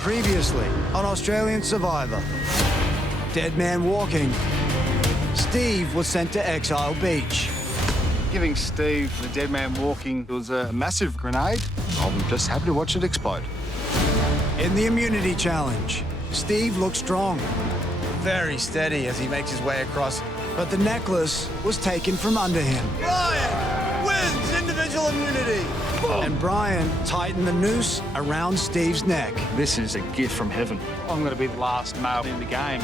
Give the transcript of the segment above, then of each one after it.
Previously on Australian Survivor. Dead man walking. Steve was sent to Exile Beach. Giving Steve the dead man walking was a massive grenade. I'm just happy to watch it explode. In the immunity challenge, Steve looked strong. Very steady as he makes his way across. But the necklace was taken from under him. Brian wins individual immunity. And Brian tightened the noose around Steve's neck. This is a gift from heaven. I'm going to be the last male in the game.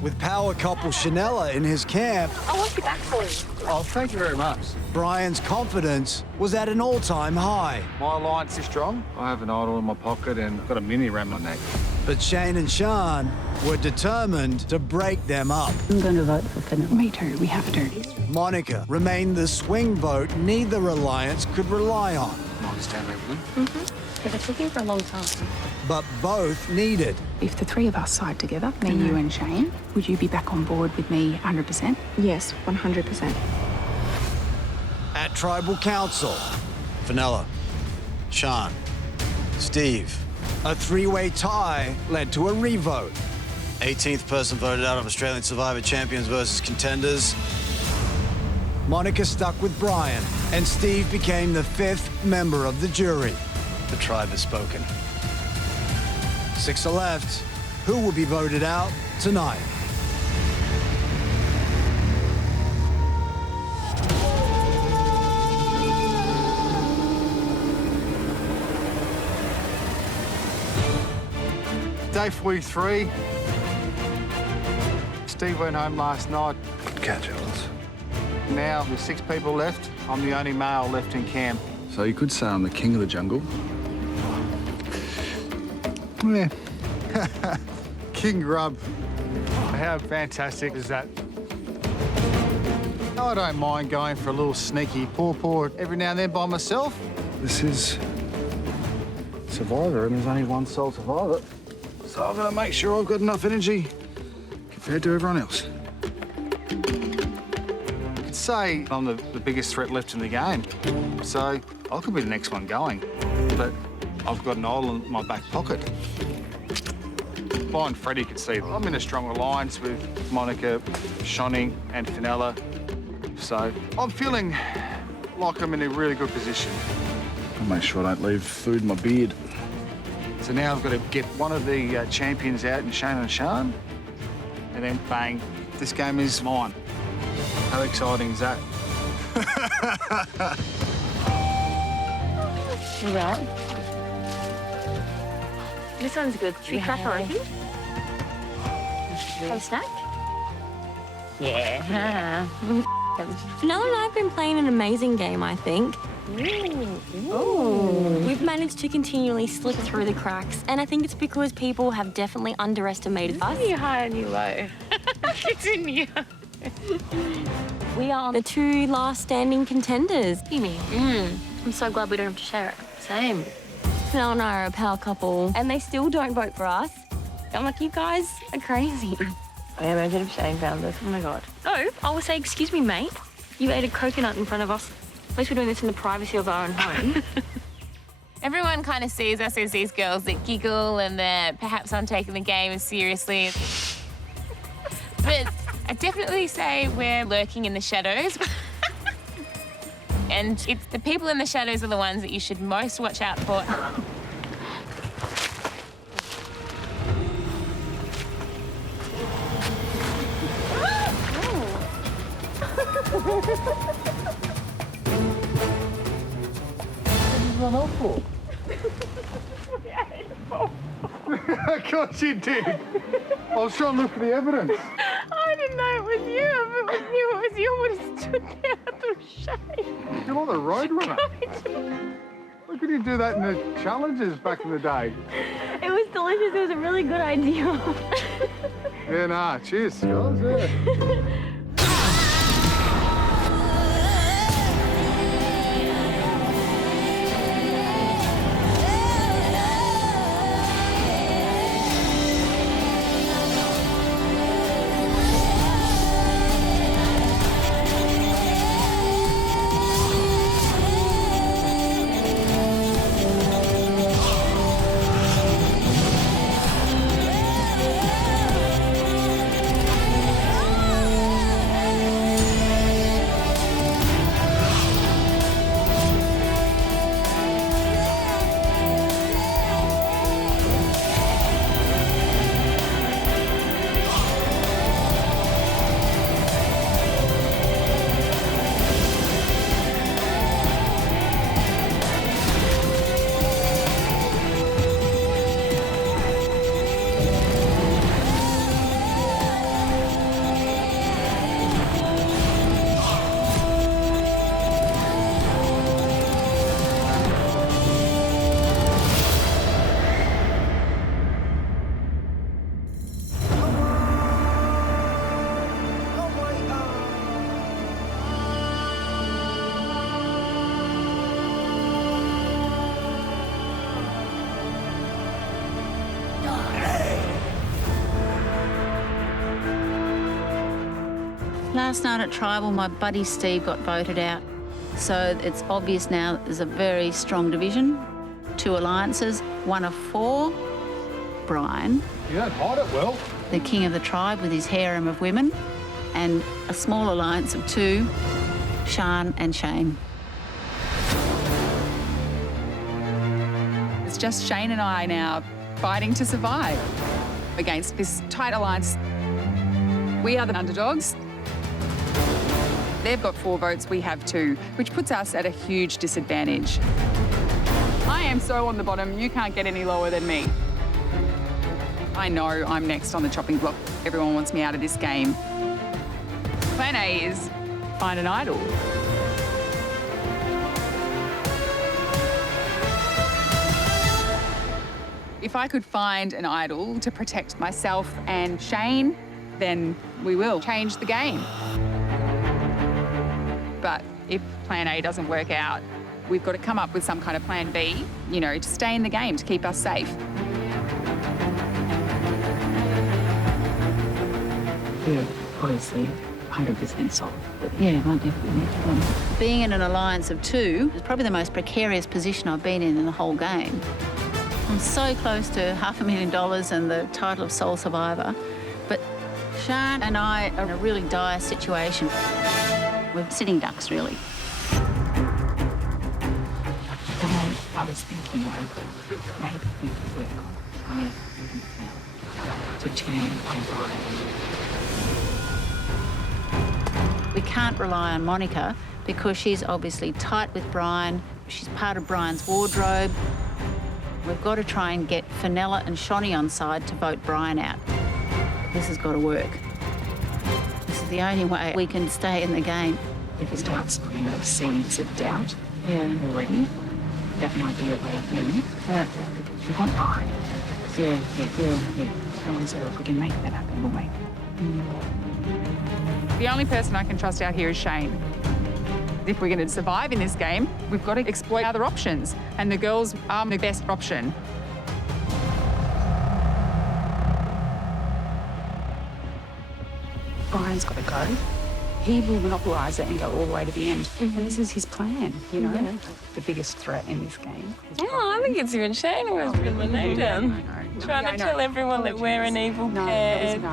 With power couple Chanella in his camp, I want you back for you. Oh, thank you very much. Brian's confidence was at an all-time high. My alliance is strong. I have an idol in my pocket and I've got a mini around my neck. But Shane and Sean were determined to break them up. I'm going to vote for Fennel. Me too, we have to. Monica remained the swing vote neither alliance could rely on. I understand everything. They've been talking for a long time. But both needed. If the three of us side together, me, you and Shane, would you be back on board with me 100%? Yes, 100%. At Tribal Council, Fenella, Sean, Steve. A three-way tie led to a revote. 18th person voted out of Australian Survivor Champions versus Contenders. Monica stuck with Brian, and Steve became the 5th member of the jury. The tribe has spoken. 6 are left. Who will be voted out tonight? Day 43. Steve went home last night. Catch Alice. Now, with 6 people left, I'm the only male left in camp. So you could say I'm the king of the jungle. Yeah. King Grub. How fantastic is that? I don't mind going for a little sneaky paw every now and then by myself. This is Survivor, and there's only one sole survivor. So I've got to make sure I've got enough energy compared to everyone else. You could say I'm the biggest threat left in the game. So I could be the next one going. But I've got an idol in my back pocket. Mine, Freddie could see I'm in a strong alliance with Monica, Shonny and Fenella. So I'm feeling like I'm in a really good position. I'll make sure I don't leave food in my beard. So now I've got to get one of the champions out in Shane and Sean, and then bang, this game is mine. How exciting is that? You right? This one's good. Should we crack her open? Have a snack? Yeah. Fenella and I have been playing an amazing game, I think. Ooh. We've managed to continually slip through the cracks, and I think it's because people have definitely underestimated us. You high and you low. It's in you. We are the 2 last standing contenders. You mean? I'm so glad we don't have to share it. Same. Fenella and I are a power couple, and they still don't vote for us. I'm like, you guys are crazy. I imagine if Shane found this. Oh my God. No, I will say, excuse me, mate. You ate a coconut in front of us. At least we're doing this in the privacy of our own home. Everyone kind of sees us as these girls that giggle and that perhaps aren't taking the game as seriously. But I definitely say we're lurking in the shadows. And it's the people in the shadows are the ones that you should most watch out for. Of course you did. I was trying to look for the evidence. I didn't know it was you. If it was you, it was you. I would have stood there through shame. You're not the roadrunner. Look at you do that in the challenges back in the day. It was delicious. It was a really good idea. Yeah, nah, cheers, guys, yeah. Last night at Tribal, my buddy Steve got voted out. So it's obvious now there's a very strong division. 2 alliances, 1 of 4. Brian, You don't hide it well. the king of the tribe with his harem of women, and a small alliance of 2, Sian and Shane. It's just Shane and I now fighting to survive against this tight alliance. We are the underdogs. They've got 4 votes, we have 2, which puts us at a huge disadvantage. I am so on the bottom, you can't get any lower than me. I know I'm next on the chopping block. Everyone wants me out of this game. Plan A is find an idol. If I could find an idol to protect myself and Shane, then we will change the game. But if plan A doesn't work out, we've got to come up with some kind of plan B, you know, to stay in the game, to keep us safe. Yeah, obviously, 100% solid. Yeah, I definitely. Being in an alliance of 2 is probably the most precarious position I've been in the whole game. I'm so close to $500,000 and the title of sole survivor, but Sian and I are in a really dire situation. We're sitting ducks, really. I was thinking maybe we could work on to turn on Brian. We can't rely on Monica because she's obviously tight with Brian. She's part of Brian's wardrobe. We've got to try and get Fenella and Shonny on side to vote Brian out. This has got to work. This is the only way we can stay in the game. If it starts seeds of doubt already, that might be a way of doing it. We want Brian. Yeah. So if we can make that happen, we'll make it. The only person I can trust out here is Shane. If we're going to survive in this game, we've got to exploit other options, and the girls are the best option. Brian's got to go. He will monopolise it and go all the way to the end. And this is his plan, you know? Yeah. The biggest threat in this game. Oh, I think it's you and Shane who has putting my name down. Trying to tell everyone that we're an evil pair. No.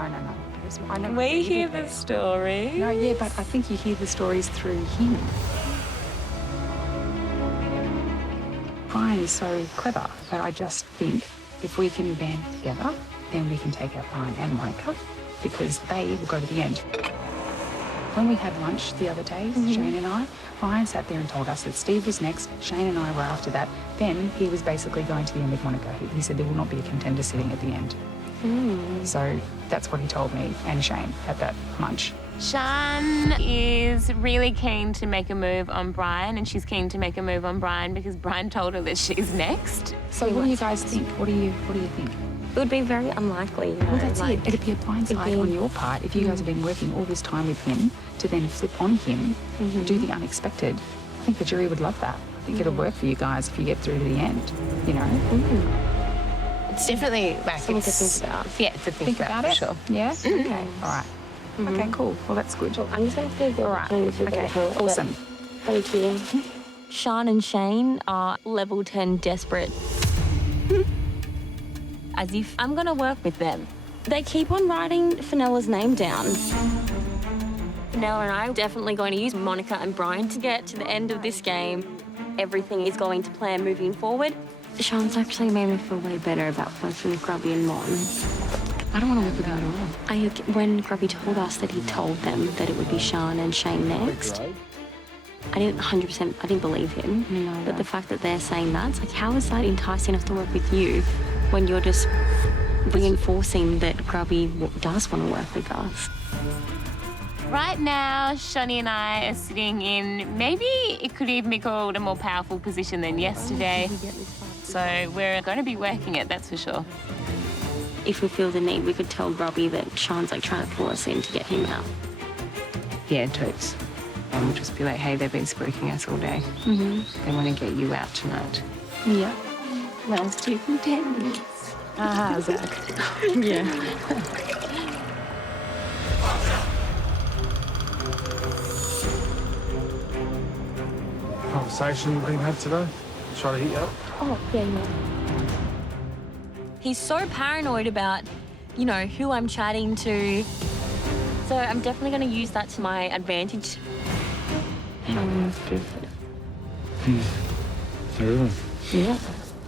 I know We hear the story. No, yeah, but I think you hear the stories through him. Brian is so clever, but I just think if we can band together, then we can take out Brian and Monica, because they will go to the end. When we had lunch the other day, Shane and I, Brian sat there and told us that Steve was next, Shane and I were after that. Then he was basically going to the end with Monica. He said there will not be a contender sitting at the end. So that's what he told me and Shane at that lunch. Sian is really keen to make a move on Brian, and she's keen to make a move on Brian because Brian told her that she's next. So what do you guys think? What do you think? It would be very unlikely, you know. Well, that's like, it. It'd be a blindside on your part if you guys have been working all this time with him to then flip on him and do the unexpected. I think the jury would love that. I think it'll work for you guys if you get through to the end, you know? It's definitely like something to think about. Yeah, to think about it. Sure. Yeah? Okay. All right. Okay, cool. Well, that's good. I'm just going to go All right. Okay, awesome. Thank you. Sian and Shane are level 10 desperate. As if I'm going to work with them. They keep on writing Fenella's name down. Fenella and I are definitely going to use Monica and Brian to get to the end of this game. Everything is going to plan moving forward. Sean's actually made me feel way better about working with Grubby and Mon. I don't want to work with them at all. When Grubby told us that he told them that it would be Sian and Shane next, I didn't 100%, I didn't believe him. No. But the fact that they're saying that, it's like, how is that enticing enough to work with you when you're just reinforcing that Grubby does want to work with us? Right now, Shonny and I are sitting in, maybe it could even be called a more powerful position than yesterday. So we're going to be working it, that's for sure. If we feel the need, we could tell Grubby that Sean's like trying to pull us in to get him out. Yeah, totes. And we'll just be like, hey, they've been spooking us all day. They want to get you out tonight. Yeah. Last 2 contenders. Ah, Zach. Yeah. conversation being had today? Try to hit you up? Oh, yeah. He's so paranoid about, you know, who I'm chatting to. So I'm definitely going to use that to my advantage. Really? Yeah.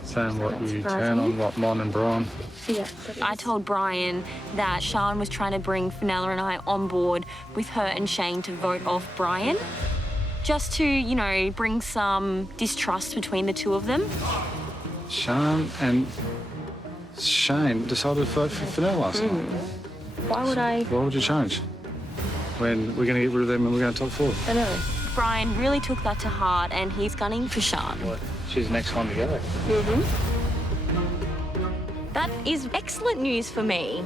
Saying what you turn on, what Mon and Brian. Yeah. I told Brian that Sian was trying to bring Fenella and I on board with her and Shane to vote off Brian, just to, you know, bring some distrust between the two of them. Sian and Shane decided to vote for Fennell last night. Why would I? Why would you change? When we're going to get rid of them and we're going to top four. I know. Brian really took that to heart and he's gunning for Sian. She's the next one to go. That is excellent news for me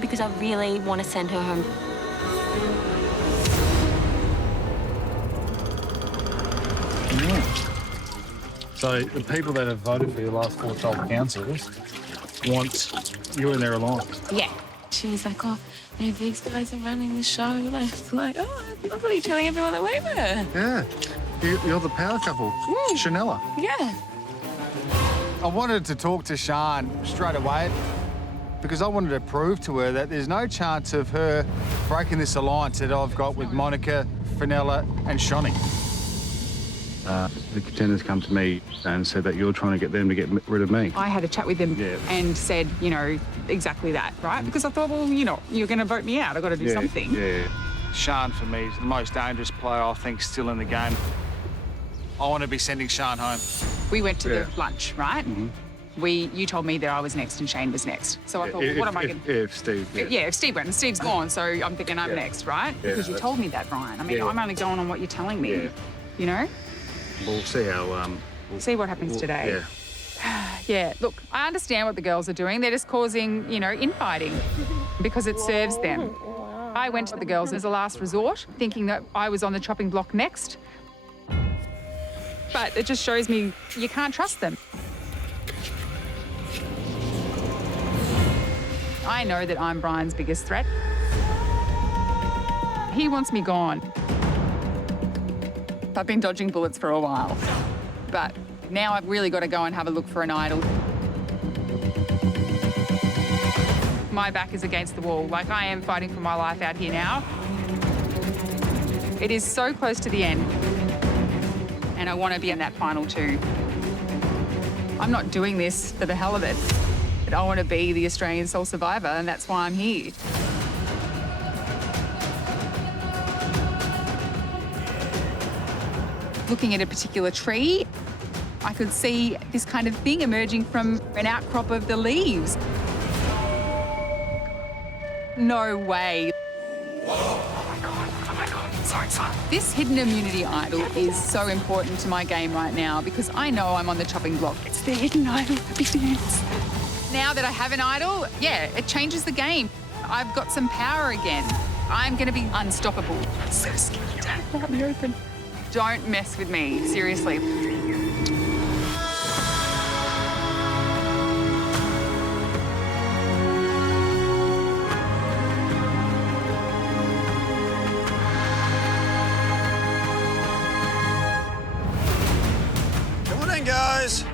because I really want to send her home. So the people that have voted for your last 4 top councils want you in their alliance. Yeah. She was like, oh, no, these guys are running the show. And I was like, oh, I thought you were telling everyone that we were. Yeah. You're the power couple. Chanella. Yeah. I wanted to talk to Sian straight away because I wanted to prove to her that there's no chance of her breaking this alliance that I've got with Monica, Fenella and Shonny. The contenders come to me and said that you're trying to get them to get rid of me. I had a chat with them Yeah. and said, you know, exactly that, right? Because I thought, well, you know, you're going to vote me out. I've got to do something. Yeah. Sian, for me, is the most dangerous player I think still in the game. I want to be sending Sian home. We went to the lunch, right? You told me that I was next and Shane was next. So I thought, well, what am I going to... If Steve... Yeah, if Steve went and Steve's gone, so I'm thinking I'm next, right? Yeah, Because you told me that, Brian. I mean, Yeah. I'm only going on what you're telling me, Yeah. you know? We'll see how... See what happens today. Yeah. Yeah, look, I understand what the girls are doing. They're just causing, you know, infighting because it serves them. I went to the girls as a last resort, thinking that I was on the chopping block next. But it just shows me you can't trust them. I know that I'm Brian's biggest threat. He wants me gone. I've been dodging bullets for a while, but now I've really got to go and have a look for an idol. My back is against the wall, like I am fighting for my life out here now. It is so close to the end, and I want to be in that final 2. I'm not doing this for the hell of it. I want to be the Australian sole survivor, and that's why I'm here. Looking at a particular tree, I could see this kind of thing emerging from an outcrop of the leaves. No way. Oh my God, sorry. This hidden immunity idol is so important to my game right now because I know I'm on the chopping block. It's the hidden idol, the big dance. Now that I have an idol, yeah, it changes the game. I've got some power again. I'm going to be unstoppable. I'm so scared to have out in the open. Don't mess with me, seriously. Come on in, guys.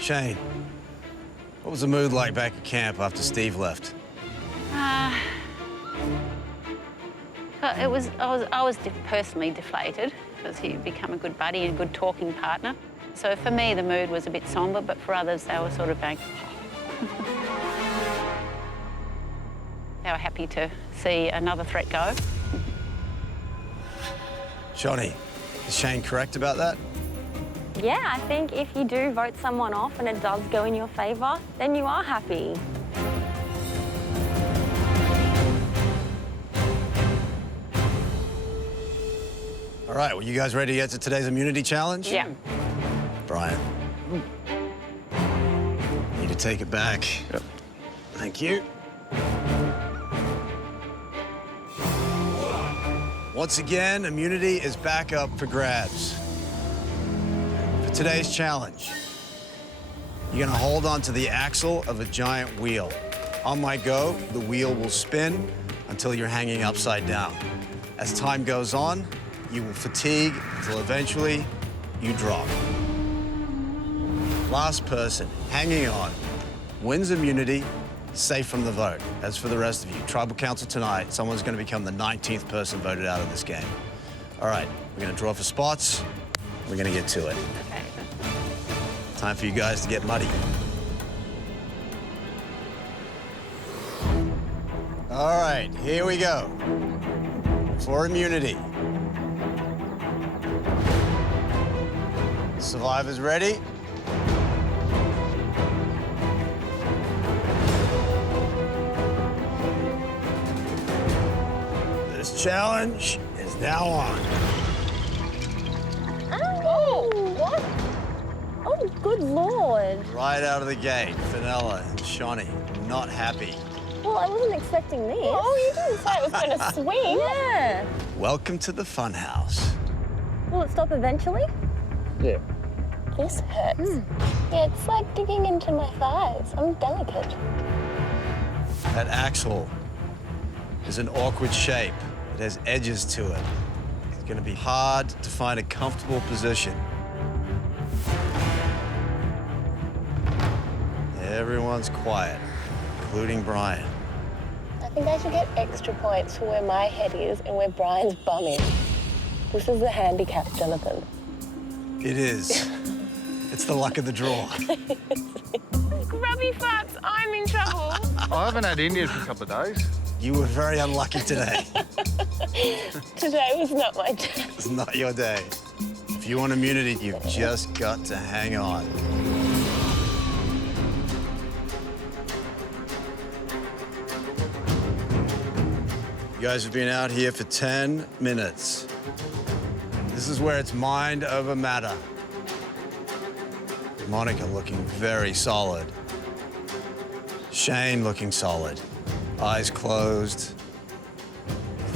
Shane, what was the mood like back at camp after Steve left? I was personally deflated because he'd become a good buddy and a good talking partner. So for me, the mood was a bit somber, but for others, they were sort of going... They were happy to see another threat go. Johnny, is Shane correct about that? Yeah, I think if you do vote someone off and it does go in your favour, then you are happy. All right, well, you guys ready to get to today's immunity challenge? Yeah. Brian. Need to take it back. Yep. Thank you. Once again, immunity is back up for grabs. For today's challenge, you're gonna hold on to the axle of a giant wheel. On my go, the wheel will spin until you're hanging upside down. As time goes on, you will fatigue until eventually you drop. Last person hanging on wins immunity, safe from the vote. As for the rest of you, Tribal Council tonight, someone's gonna become the 19th person voted out of this game. All right, we're gonna draw for spots. We're gonna get to it. Okay. Time for you guys to get muddy. All right, here we go. For immunity. Survivors ready? This challenge is now on. Oh, what? Oh, good Lord. Right out of the gate, Fenella and Shawnee, not happy. Well, I wasn't expecting this. Oh, you didn't say it was going to swing. Yeah. Welcome to the funhouse. Will it stop eventually? Yeah. This hurts. Yeah, it's like digging into my thighs. I'm delicate. That axle is an awkward shape. It has edges to it. It's gonna be hard to find a comfortable position. Everyone's quiet, including Brian. I think I should get extra points for where my head is and where Brian's bum is. This is the handicap, Jonathan. It is. It's the luck of the draw. Grubby farts, I'm in trouble. I haven't had Indian for a couple of days. You were very unlucky today. Today was not my day. It's not your day. If you want immunity, you've just got to hang on. You guys have been out here for 10 minutes. This is where it's mind over matter. Monica looking very solid. Shane looking solid. Eyes closed,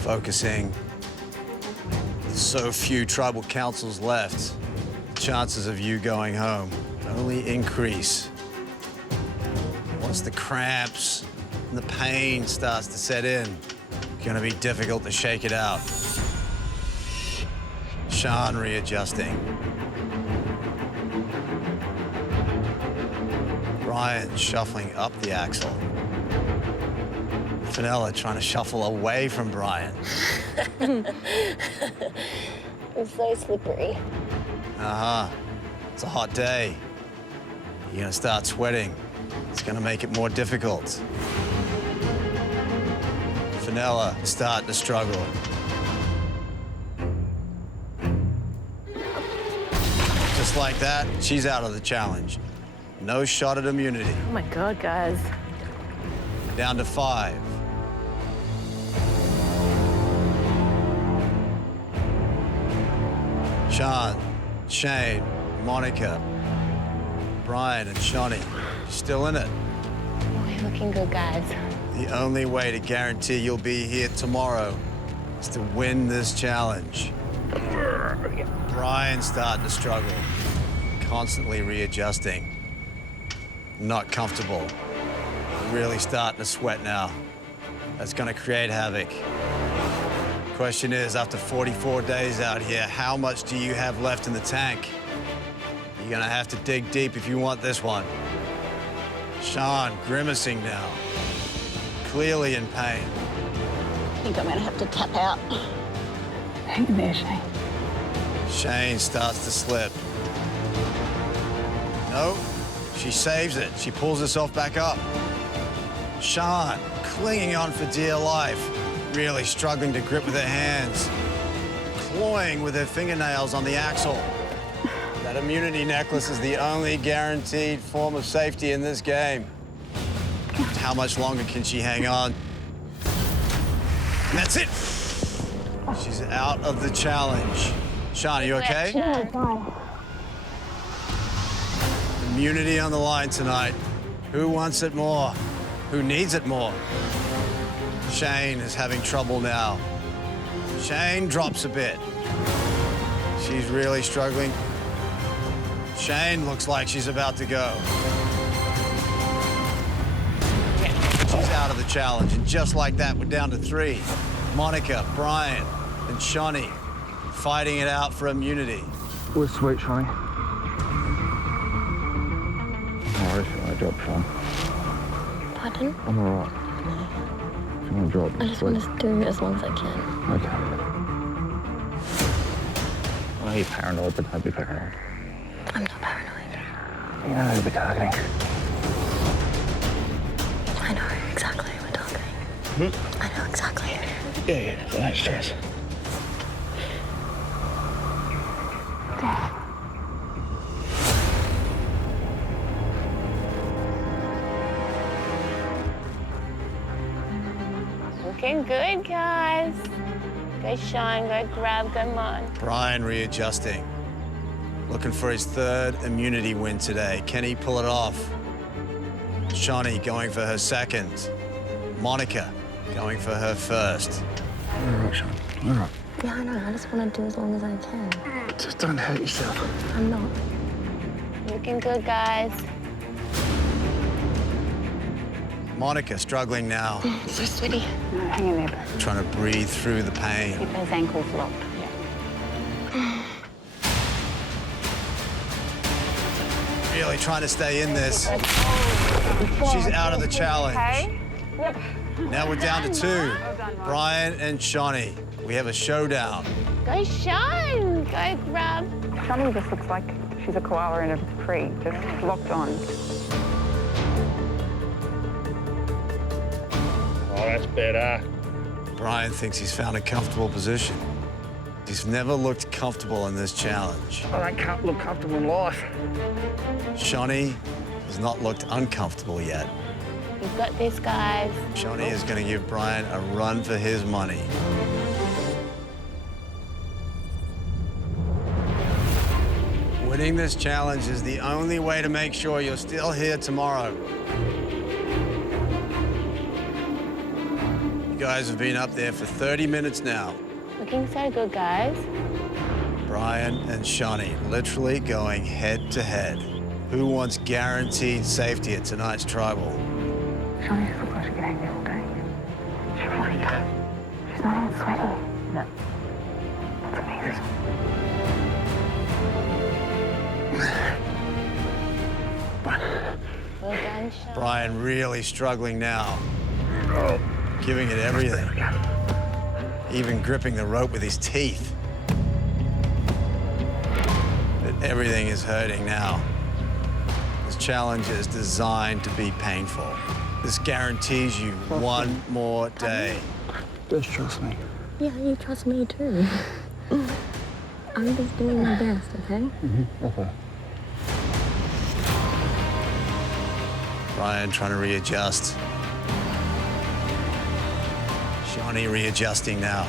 focusing. With so few tribal councils left, the chances of you going home only increase. Once the cramps and the pain starts to set in, it's gonna be difficult to shake it out. Sean readjusting. Brian shuffling up the axle. Fenella trying to shuffle away from Brian. It's so slippery. It's a hot day. You're gonna start sweating. It's gonna make it more difficult. Fenella starting to struggle. Just like that, she's out of the challenge. No shot at immunity. Oh my God, guys. Down to 5. Sean, Shane, Monica, Brian, and Shawnee. Still in it. We're looking good, guys. The only way to guarantee you'll be here tomorrow is to win this challenge. Brian's starting to struggle, constantly readjusting. Not comfortable. Really starting to sweat now. That's gonna create havoc. Question is, after 44 days out here, how much do you have left in the tank? You're gonna have to dig deep if you want this one. Sean grimacing now, clearly in pain. I think I'm gonna have to tap out. Hang in there, Shane. Shane starts to slip. No, she saves it. She pulls herself back up. Sean clinging on for dear life, really struggling to grip with her hands, clawing with her fingernails on the axle. That immunity necklace is the only guaranteed form of safety in this game. How much longer can she hang on? And that's it. She's out of the challenge. Sean, are you okay? Immunity on the line tonight. Who wants it more? Who needs it more? Shane is having trouble now. Shane drops a bit. She's really struggling. Shane looks like she's about to go. She's out of the challenge, and just like that, we're down to 3. Monica, Brian, and Shawnee fighting it out for immunity. We're sweet, Shawnee. I'm alright if you want to drop, Sean. Pardon? I'm alright. If you want to drop, I just want to do it as long as I can. Okay. I know you're paranoid, but don't be paranoid. I'm not paranoid. You know who we're targeting. I know exactly who we're targeting. I know exactly who. Yeah, so don't stress. Looking good, guys. Go Sean, go grab, go Mon. Brian readjusting. Looking for his 3rd immunity win today. Can he pull it off? Shawnee going for her 2nd. Monica going for her 1st. All right, Sean. All right. Yeah, I know. I just want to do as long as I can. Just don't hurt yourself. I'm not. Looking good, guys. Monica struggling now, So sweaty. No, hang in there. trying to breathe through the pain. Keep those ankles locked. Really trying to stay in this. She's out of the challenge. Yep. Now we're down to 2. Brian and Shawnee. We have a showdown. Go Sean, go grab. Shawnee just looks like she's a koala in a tree, just locked on. Oh, that's better. Brian thinks he's found a comfortable position. He's never looked comfortable in this challenge. I don't look comfortable in life. Shawnee has not looked uncomfortable yet. You've got this, guys. Shawnee is going to give Brian a run for his money. Winning this challenge is the only way to make sure you're still here tomorrow. You guys have been up there for 30 minutes now. Looking so good, guys. Brian and Shawnee literally going head to head. Who wants guaranteed safety at tonight's tribal? Shawnee just looks like she could hang there all day. She's like, she's not even sweaty. No. That's amazing. Well done, Sean. Brian really struggling now. Giving it everything. Even gripping the rope with his teeth. But everything is hurting now. This challenge is designed to be painful. This guarantees you one more day. Just trust me. Yeah, you trust me too. I'm just doing my best, okay? Okay. Brian trying to readjust. Shawnee readjusting now.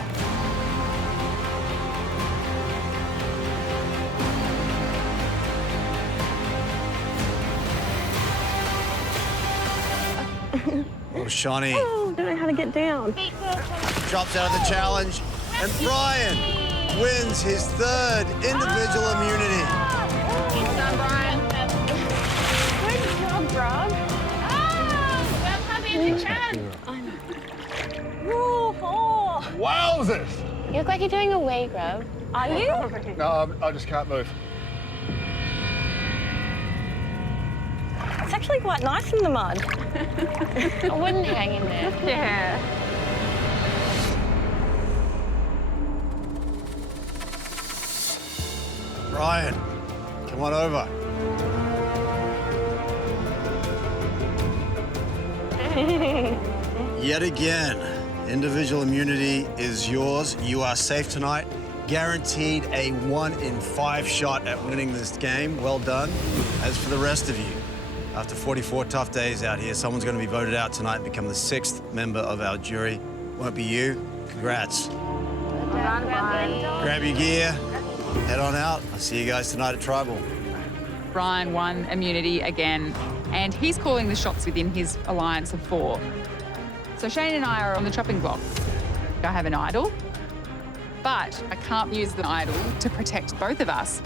Oh, Shawnee Oh, don't know how to get down. drops out of the challenge, and Brian wins his 3rd individual immunity. Well done, Brian. Good job, Rob. Well, puppy in the chat. Wowzers! You look like you're doing a wee grub. Are you? No, I just can't move. It's actually quite nice in the mud. I wouldn't hang in there. Yeah. Brian, come on over. Yet again, individual immunity is yours. You are safe tonight. Guaranteed a 1 in 5 shot at winning this game. Well done. As for the rest of you, after 44 tough days out here, someone's going to be voted out tonight and become the 6th member of our jury. Won't be you. Congrats. Grab your gear, head on out. I'll see you guys tonight at Tribal. Brian won immunity again. and he's calling the shots within his alliance of 4. So Shane and I are on the chopping block. I have an idol, but I can't use the idol to protect both of us.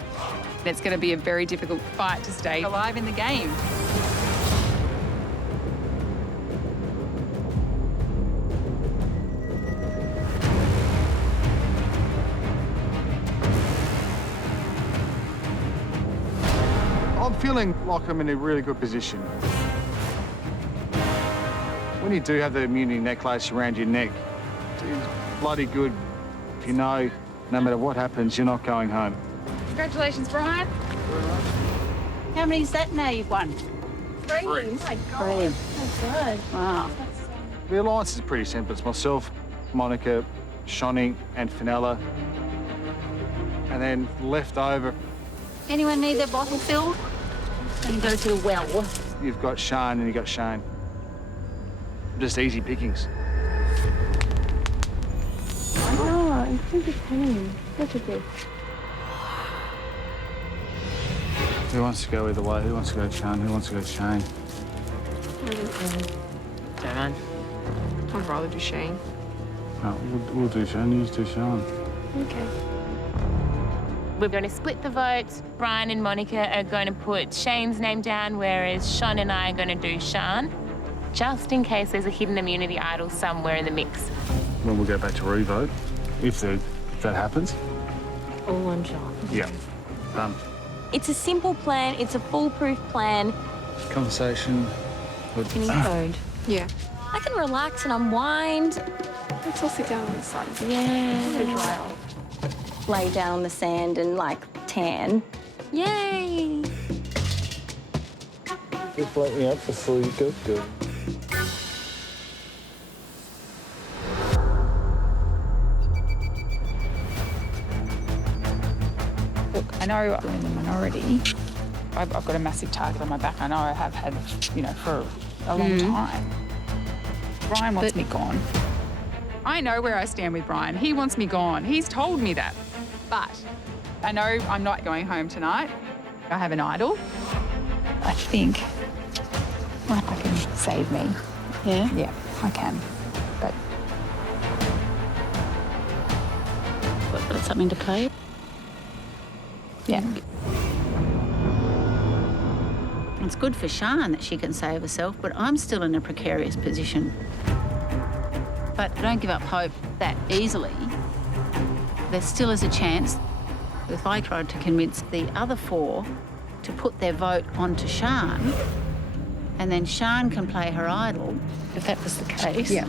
It's going to be a very difficult fight to stay alive in the game. I'm feeling like I'm in a really good position. When you do have the immunity necklace around your neck, it's bloody good if you know no matter what happens, you're not going home. Congratulations, Brian. How many is that now you've won? 3. Oh my God. Oh, good. Wow. The alliance is pretty simple. It's myself, Monica, Shani, and Fenella. And then left over, Anyone need their bottle filled? And go to the well. you've got Sean and you've got Shane. Just easy pickings. Oh, I'm so disappointed. Such a good. Who wants to go either way? Who wants to go Sean? Who wants to go Shane? Don't. I'd rather do Shane. No, we'll do Shane. You do Sean. Okay. We're going to split the votes. Brian and Monica are going to put Shane's name down, whereas Sean and I are going to do Sean, just in case there's a hidden immunity idol somewhere in the mix. Then we'll go back to revote if that happens. All on Sean. Yeah. Done. It's a simple plan. It's a foolproof plan. Conversation. Can you code? Yeah. I can relax and unwind. Let's all sit down on the side. Yeah. Dry off. Lay down on the sand and, like, tan. Yay! Just wake me up before you go. Look, I know I'm in the minority. I've got a massive target on my back. I know I have had, for a long time. Brian wants me gone. I know where I stand with Brian. He wants me gone. He's told me that. But I know I'm not going home tonight. I have an idol. I think I can save me. Yeah? Yeah, I can. But Got something to play? yeah. It's good for Sian that she can save herself, but I'm still in a precarious position. But don't give up hope that easily. There still is a chance if I tried to convince the other 4 to put their vote onto Sian, and then Sian can play her idol, if that was the case. Yeah.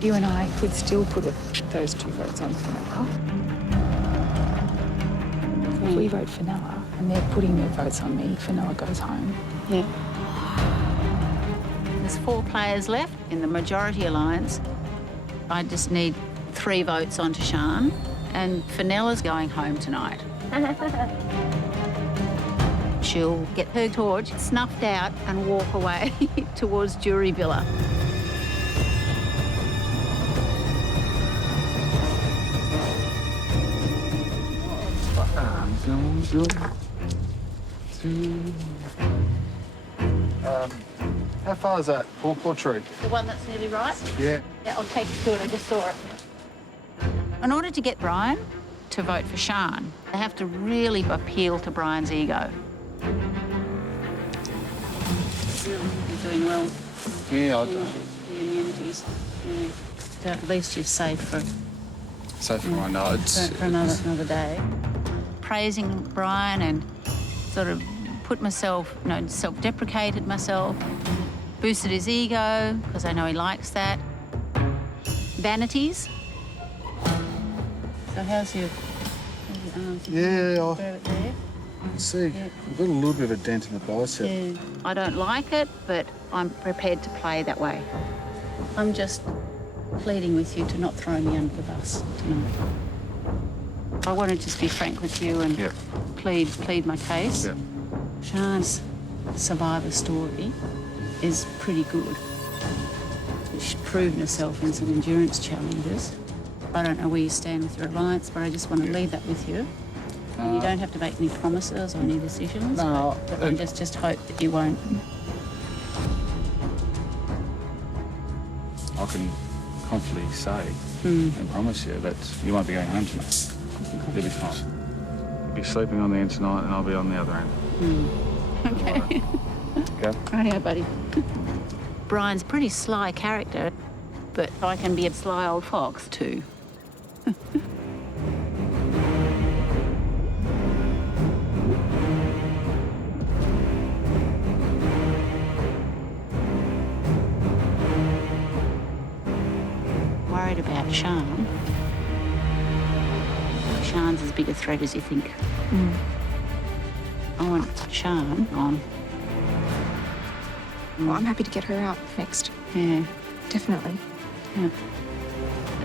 You and I could still put those 2 votes on Fenella. If we vote Fenella and they're putting their votes on me, Fenella goes home. Yeah. There's 4 players left in the majority alliance. I just need 3 votes onto Sian, and Fenella's going home tonight. She'll get her torch snuffed out and walk away towards Jury Villa. How far is that? Portrait? The one that's nearly right? Yeah. Yeah, I'll take you to it. I just saw it. In order to get Brian to vote for Sian, they have to really appeal to Brian's ego. You're doing well. Yeah, The immunities. Yeah. So at least you're safe for I know it's for another day. Praising Brian and sort of put myself, self-deprecated myself, boosted his ego, because I know he likes that. Vanities. So how's your arm? Yeah, Throw it there. see. I've got a little bit of a dent in the bicep. Yeah. I don't like it, but I'm prepared to play that way. I'm just pleading with you to not throw me under the bus tonight. I want to just be frank with you and Yep. plead my case. Yep. Sian's survivor story is pretty good. She's proven herself in some endurance challenges. I don't know where you stand with your alliance, but I just want to leave that with you. And you don't have to make any promises or any decisions. No, But I just hope that you won't can confidently say and promise you that you won't be going home tonight. You'll be fine. You'll be sleeping on the end tonight and I'll be on the other end. Okay. Okay? Righto, buddy. Brian's a pretty sly character, but I can be a sly old fox too. Worried about Sean. Sean's as big a threat as you think. I want Sean on. Well, I'm happy to get her out next. Yeah. Definitely. Yeah.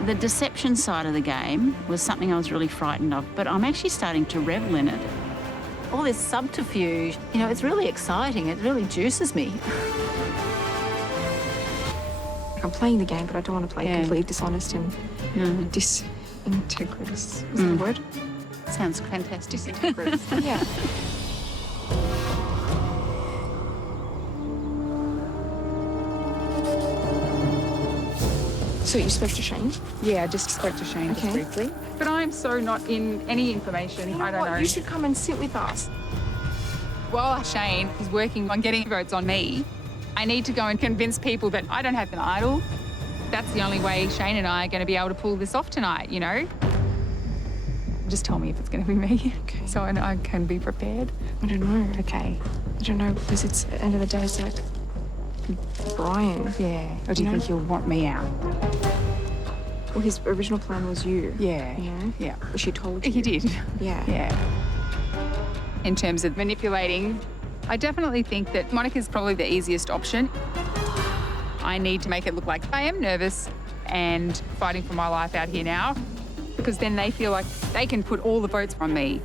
The deception side of the game was something I was really frightened of, but I'm actually starting to revel in it. All this subterfuge, you know, it's really exciting. It really juices me. I'm playing the game, but I don't want to play completely dishonest and disintegritous. Is that a word? Sounds fantastic. Disintegritous. Yeah. So you spoke to Shane? Yeah, I just spoke to Shane just briefly. But I'm so not in any information. I don't know. You should come and sit with us. While Shane is working on getting votes on me, I need to go and convince people that I don't have an idol. That's the only way Shane and I are going to be able to pull this off tonight, you know? Just tell me if it's going to be me, so I can be prepared. I don't know. Okay. I don't know, because it's at the end of the day, it's like Brian. Yeah. Or do you think he'll want me out? Well, his original plan was you. Yeah. You know? Yeah. But she told you. He did. Yeah. Yeah. In terms of manipulating, I definitely think that Monica's probably the easiest option. I need to make it look like I am nervous and fighting for my life out here now, because then they feel like they can put all the votes on me.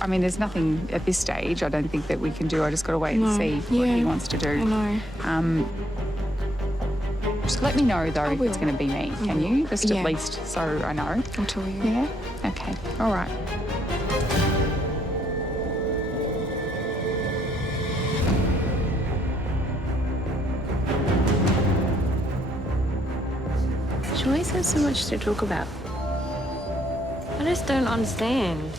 I mean, there's nothing at this stage I don't think that we can do. I just got to wait and see what he wants to do. I know. Just let me know, though, if it's going to be me. Can you? Just at least so I know. I'll tell you. Yeah? Okay. All right. She always has so much to talk about. I just don't understand.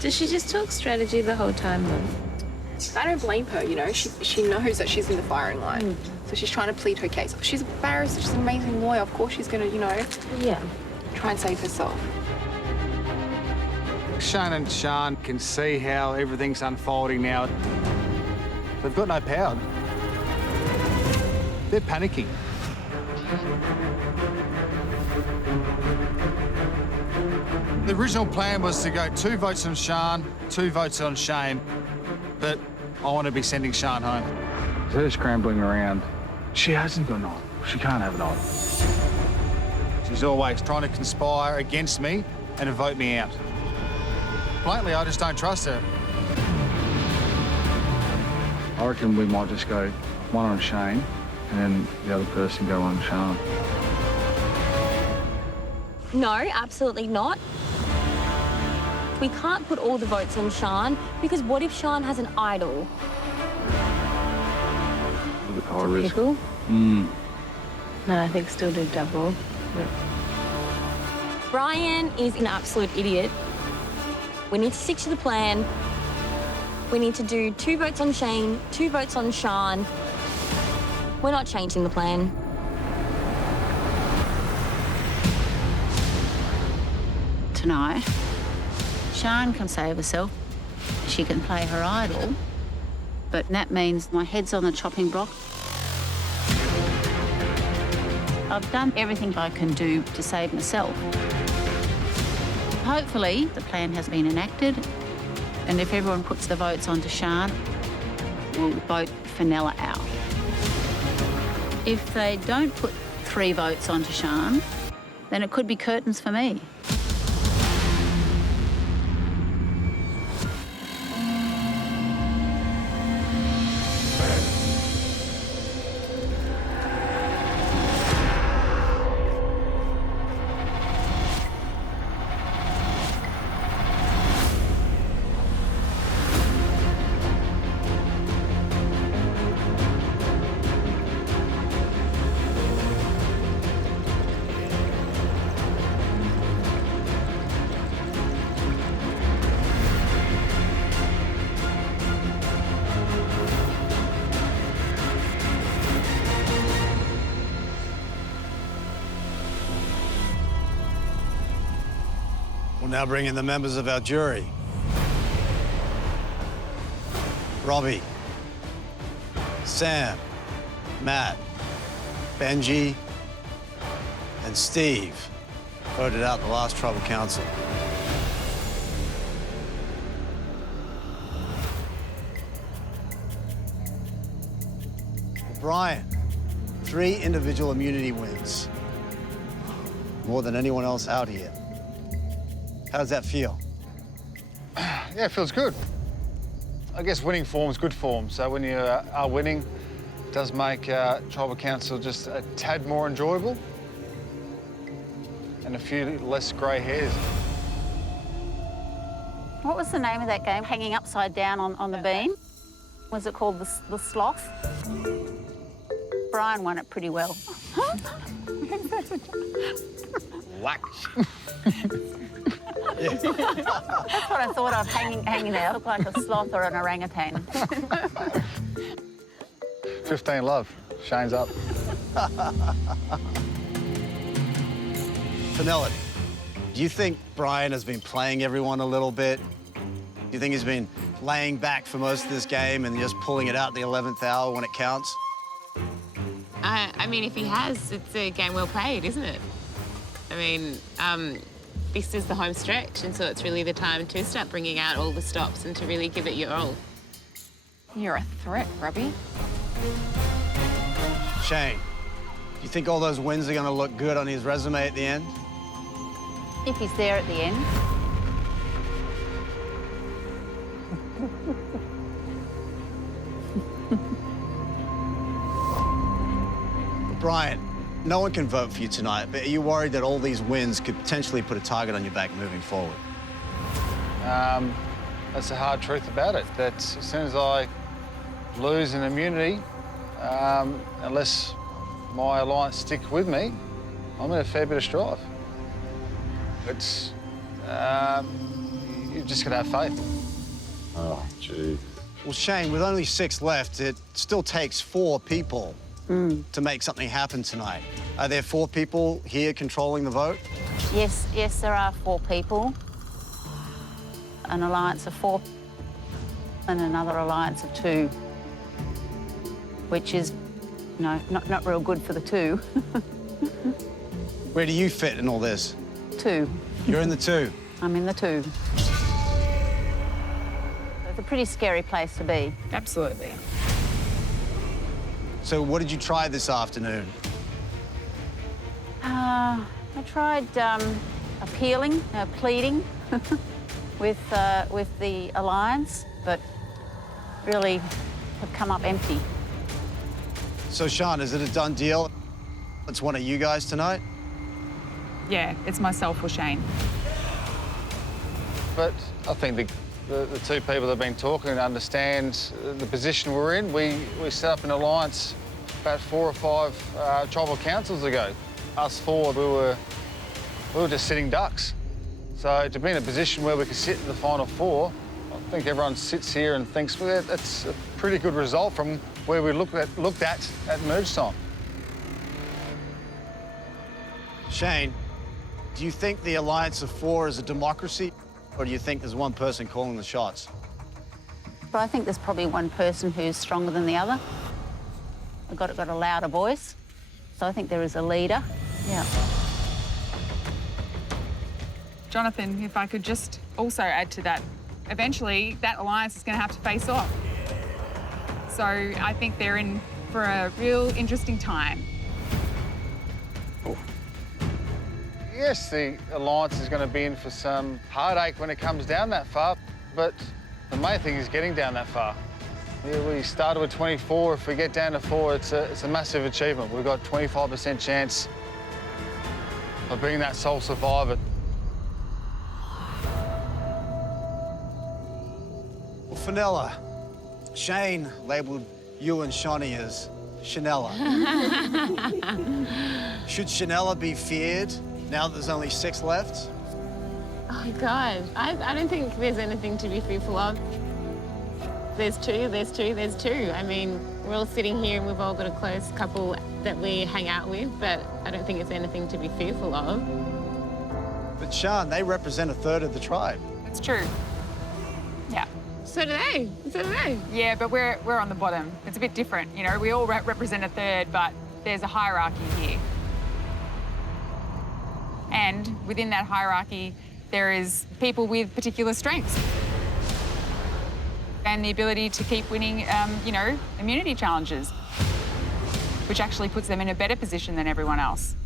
Does she just talk strategy the whole time, though? I don't blame her, you know. She knows that she's in the firing line. So she's trying to plead her case. She's a barrister, she's an amazing lawyer. Of course she's going to, you know, try and save herself. Shane and Sean can see how everything's unfolding now. They've got no power. They're panicking. The original plan was to go 2 votes on Sean, 2 votes on Shane, but I want to be sending Sean home. Her scrambling around. She hasn't got an idol. She can't have an idol. She's always trying to conspire against me and to vote me out. Bluntly, I just don't trust her. I reckon we might just go 1 on Shane and then the other person go on Sean. No, absolutely not. We can't put all the votes on Sean, because what if Sean has an idol? A little bit high risk. Pickle? No, I think still do double. Brian is an absolute idiot. We need to stick to the plan. We need to do 2 votes on Shane, 2 votes on Sean. We're not changing the plan. Tonight, Sean can save herself. She can play her idol, but that means my head's on the chopping block. I've done everything I can do to save myself. Hopefully, the plan has been enacted, and if everyone puts the votes onto Sean, we'll vote Fenella out. If they don't put 3 votes onto Sean, then it could be curtains for me. now bring in the members of our jury. Robbie, Sam, Matt, Benji, and Steve voted out the last tribal council. Brian, 3 individual immunity wins. More than anyone else out here. How does that feel? Yeah, it feels good. I guess winning form's good form. So when you are winning, it does make tribal council just a tad more enjoyable and a few less grey hairs. What was the name of that game? Hanging upside down on the beam? Was it called the sloth? Brian won it pretty well. Whack. That's what I thought of, hanging there. Looked like a sloth or an orangutan. 15 love. Shane's up. Fenella, do you think Brian has been playing everyone a little bit? Do you think he's been laying back for most of this game and just pulling it out at the 11th hour when it counts? I mean, if he has, it's a game well played, isn't it? I mean, this is the home stretch, and so it's really the time to start bringing out all the stops and to really give it your all. You're a threat, Robbie. Shane, do you think all those wins are going to look good on his resume at the end? If he's there at the end. Brian, no one can vote for you tonight, but are you worried that all these wins could potentially put a target on your back moving forward? That's the hard truth about it, that as soon as I lose an immunity, unless my alliance stick with me, I'm in a fair bit of strife. It's, you've just got to have faith. Oh, gee. Well, Shane, with only 6 left, it still takes 4 people to make something happen tonight. Are there 4 people here controlling the vote? Yes, there are 4 people. An alliance of 4 and another alliance of 2, which is, you know, not real good for the 2. Where do you fit in all this? 2. You're in the 2. I'm in the 2. It's a pretty scary place to be. Absolutely. So what did you try this afternoon? I tried appealing, pleading with the alliance, but really have come up empty. So, Sean, is it a done deal? It's one of you guys tonight? Yeah, it's myself or Shane. But I think the 2 people that have been talking understand the position we're in. We set up an alliance about 4 or 5 tribal councils ago. Us 4, we were just sitting ducks. So to be in a position where we could sit in the final 4, I think everyone sits here and thinks, well, that's a pretty good result from where we looked at merge time. Shane, do you think the alliance of 4 is a democracy, or do you think there's one person calling the shots? But I think there's probably one person who's stronger than the other. I've got a louder voice, so I think there is a leader. Yeah. Jonathan, if I could just also add to that, eventually that alliance is going to have to face off. So I think they're in for a real interesting time. Yes, the alliance is going to be in for some heartache when it comes down that far, but the main thing is getting down that far. Yeah, we started with 24. If we get down to 4, it's a massive achievement. We've got 25% chance of being that sole survivor. Well, Fenella, Shane labelled you and Shawnee as Shanella. Should Shanella be feared now that there's only 6 left? Oh, God. I don't think there's anything to be fearful of. There's 2, there's 2, there's 2. I mean, we're all sitting here and we've all got a close couple that we hang out with, but I don't think it's anything to be fearful of. But Sean, they represent a third of the tribe. It's true. Yeah. So do they. So do they. Yeah, but we're on the bottom. It's a bit different. You know, we all represent a third, but there's a hierarchy here. And within that hierarchy, there is people with particular strengths and the ability to keep winning, you know, immunity challenges, which actually puts them in a better position than everyone else.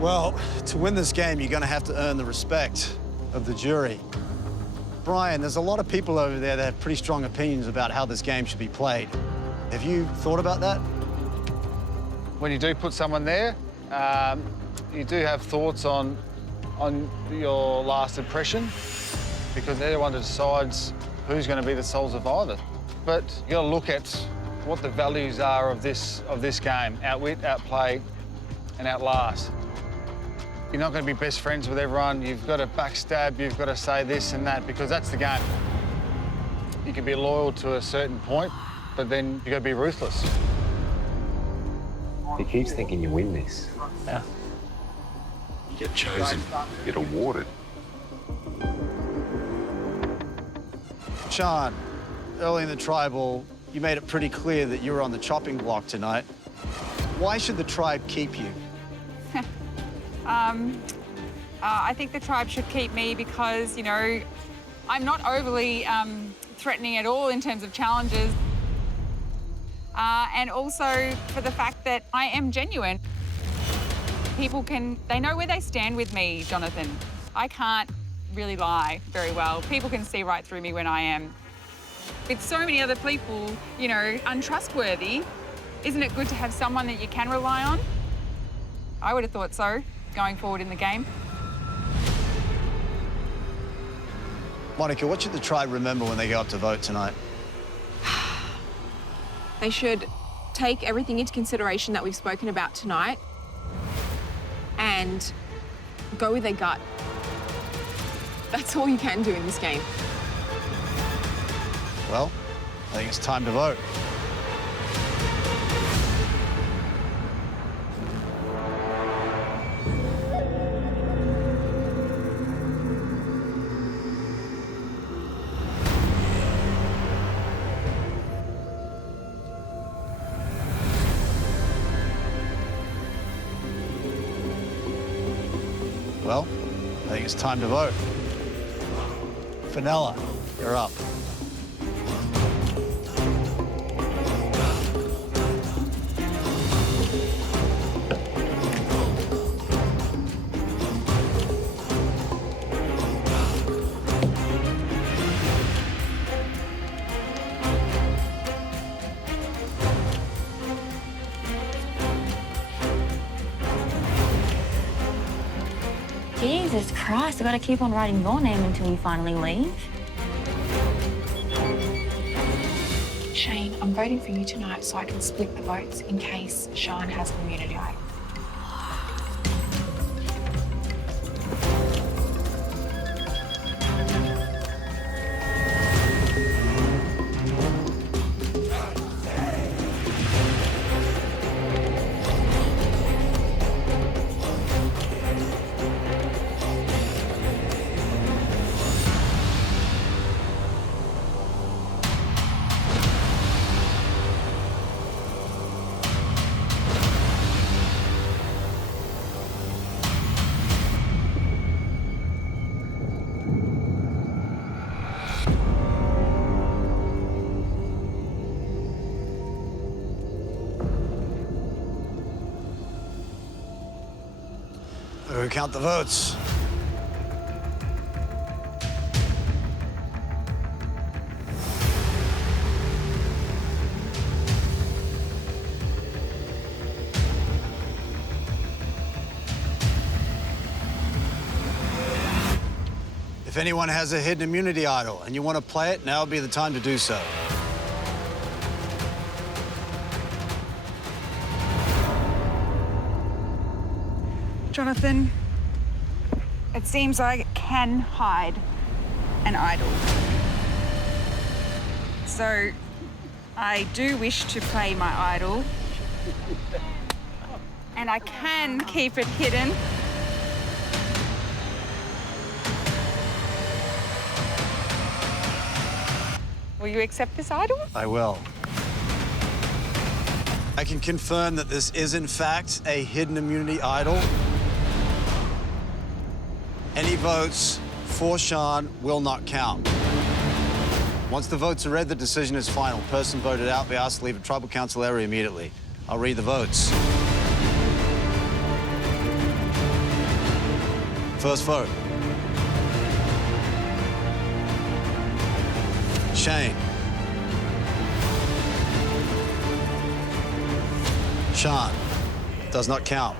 Well, to win this game, you're going to have to earn the respect of the jury. Brian, there's a lot of people over there that have pretty strong opinions about how this game should be played. Have you thought about that? When you do put someone there, you do have thoughts on your last impression, because they're the one that decides who's going to be the sole survivor. But you got to look at what the values are of this game: outwit, outplay, and outlast. You're not going to be best friends with everyone. You've got to backstab. You've got to say this and that, because that's the game. You can be loyal to a certain point, but then you got to be ruthless. He keeps thinking you win this. Yeah. You get chosen, you get awarded. Sean, early in the tribal, you made it pretty clear that you were on the chopping block tonight. Why should the tribe keep you? I think the tribe should keep me because, you know, I'm not overly threatening at all in terms of challenges. And also for the fact that I am genuine. People they know where they stand with me, Jonathan. I can't really lie very well. People can see right through me when I am. With so many other people, you know, untrustworthy, isn't it good to have someone that you can rely on? I would have thought so, going forward in the game. Monica, what should the tribe remember when they go up to vote tonight? They should take everything into consideration that we've spoken about tonight and go with their gut. That's all you can do in this game. Well, I think it's time to vote. Well, I think it's time to vote. Fenella, you're up. Jesus Christ, I've got to keep on writing your name until you finally leave. Shane, I'm voting for you tonight so I can split the votes in case Sean has an immunity. We'll count the votes. If anyone has a hidden immunity idol and you want to play it, now would be the time to do so. Jonathan, it seems I can hide an idol. So I do wish to play my idol. And I can keep it hidden. Will you accept this idol? I will. I can confirm that this is, in fact, a hidden immunity idol. Any votes for Sean will not count. Once the votes are read, the decision is final. Person voted out be asked to leave a tribal council area immediately. I'll read the votes. First vote. Shane. Sean. Does not count.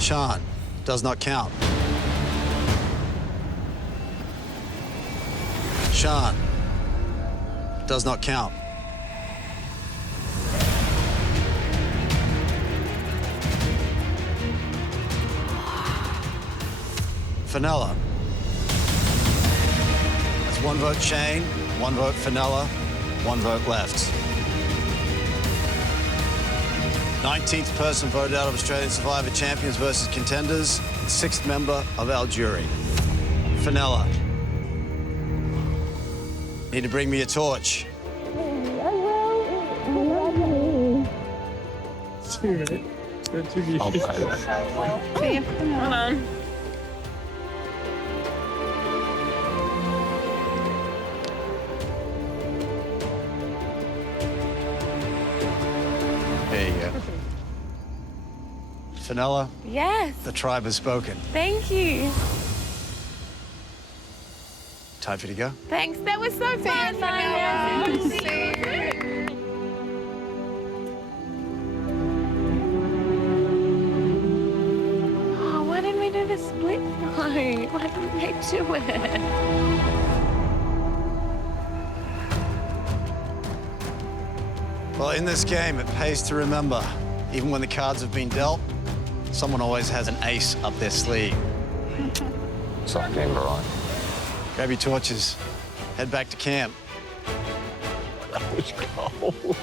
Sean. Does not count. Sean. Does not count. Fenella. That's one vote Shane, one vote Fenella, one vote left. 19th person voted out of Australian Survivor Champions versus Contenders, 6th member of our jury. Fenella. Need to bring me a torch. I'll pay that. See you. Hold on. There you go. Fenella, Yes. the tribe has spoken. Thank you. Time for you to go. Thanks. That was so fun. Oh, why didn't we do the split night? Why didn't they do it? Well, in this game, it pays to remember, even when the cards have been dealt, someone always has an ace up their sleeve. Suck in, Brian. Grab your torches, head back to camp. That was cold.